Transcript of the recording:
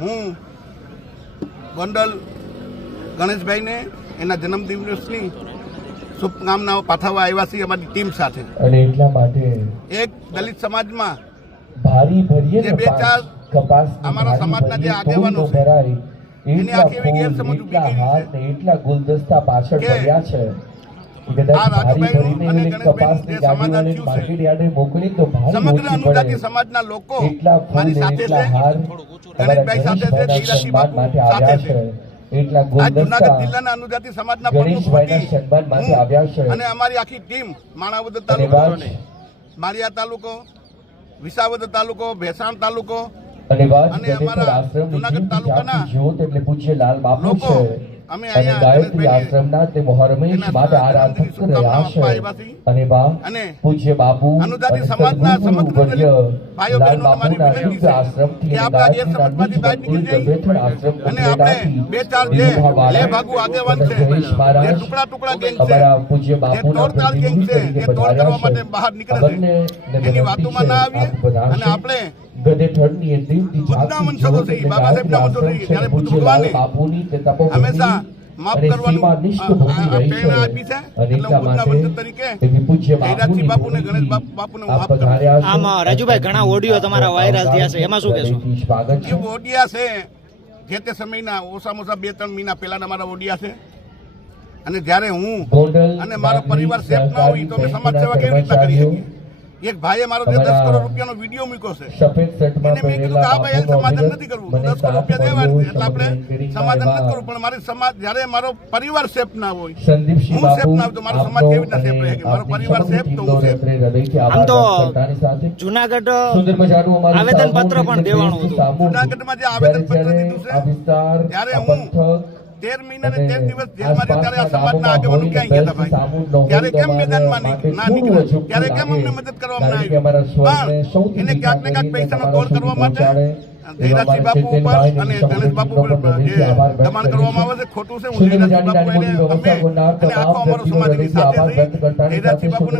હું ગોંડલ ગણેશભાઈને એના જન્મદિવસની શુભકામનાઓ પાઠવવા આવ્યા છીએ અમારી ટીમ સાથે. અને એટલા માટે એક દલિત સમાજમાં ભારી ભરીએ બે ચાર કપાસ અમારા સમાજના જે આગેવાનો છે, એની આખી એવી ગેરસમજ એટલા ગુલદસ્તા પાછળ પડ્યા છે. આ અને જે સમાધાન થયું છે, સમગ્ર અનુજાતિ સમાજના લોકો મારી સાથે છે ગણેશભાઈ સાથે છે, ધીરાજી બાપુ સાથે છે. છે. આ જુનાગઢ જિલ્લાના અનુજાતિ સમાજના પ્રમુખ ગણેશભાઈના વતી સન્માન માટે હું આવ્યા છે. અને અમારી આખી ટીમ માણાવદર તાલુકો મારિયા તાલુકો વિસાવદર તાલુકો ભેસાણ તાલુકો અને અમારા જુનાગઢ તાલુકાના જાગતી એટલે પૂજ્ય લાલ બાપુ લોકો અને ગાયત્રી આશ્રમના તે મોહરમેશ માટે આરાધક રહ્યા છે. અને બા પૂજ્ય બાપુ અનુજાતિ અને સમાજના સમગ્ર લાલ બાપુના શુદ્ધ આશ્રમથી બહાર નીકળી જઈએ આશ્રમ અને આપણે બે ચાર જે લે ભાગુ આગેવાન છે જે ટુકડા ટુકડા ગેંગ છે પૂજ્ય બાપુના તોડતાલ ગેંગ છે એ તોડ કરવા માટે બહાર નીકળે છે. એની વાતોમાં ના આવીએ અને આપણે ગધેઠળની એ દિલથી ગાયત્રી આશ્રમ છે, લાલ ભગવાને બાપુની તે તપોભૂમિ માફ કરવાનું સીમાનિષ્ઠ આ- ભૂમિ આ રહી પ્રેરણા આપી છે એટલે એટલા હું બુદ્ધના માટે વંશજ તરીકે એવી બાપુને, ગણેશ બાપુને માફ કરું. આમાં રાજુભાઈ ઘણા ઓડિયો તમારા વાયરલ થયા છે. એમાં શું કહેશો? જે ઓડિયા છે જે તે સમયના ઓછામાં ઓછા બે ત્રણ મહિના પહેલાના મારા ઓડિયા છે અને જ્યારે હું અને મારો પરિવાર સેફ ના હોય તો અમે સમાજ સેવા કેવી રીતના કરી શકીએ એક ભાઈએ મારો જે દસ કરોડ રૂપિયાનો વીડિયો મૂક્યો છે. એને મેં કીધું કે આ ભાઈ સમાધાન નથી કરવું. દસ કરોડ રૂપિયા દેવા એટલે આપણે સમાધાન નથી કરવું. પણ મારી સમાજ જ્યારે મારો પરિવાર સેફ ના હોય સંદીપસિંહ હું સેફ ના હોય તો મારો સમાજ કેવી રીતના સેફ રહે કે મારો પરિવાર સેફ તો હું સેફ આમ તો જુનાગઢ આવેદન સામૂહિક પણ દેવાનું હતું. સામૂહિક જે આવેદન પત્ર દીધું છે, ત્યારે હું તેર મહિના ને તેર દિવસ જેલમાં રહ્યો ત્યારે આ સમાજના આગેવાનો ક્યાં ગયા હતા ભાઈ? ત્યારે કેમ મેદાનમાં ના નીકળ્યા? ત્યારે કેમ અમને મદદ કરવામાં આવી? પણ એને ક્યાંક ને ક્યાંક પૈસાનો તમારા કરવા માટે સુધી બાપુ ઉપર અને ગણેશ બાપુ ઉપર જે ટીમનો પણ હૃદયથી દબાણ કરવામાં આવે છે. ખોટું છે હું સુંદર બાપુ એને અમે અને આખો અમારો સમાજ એની સાથે છે. કરતાની બાપુને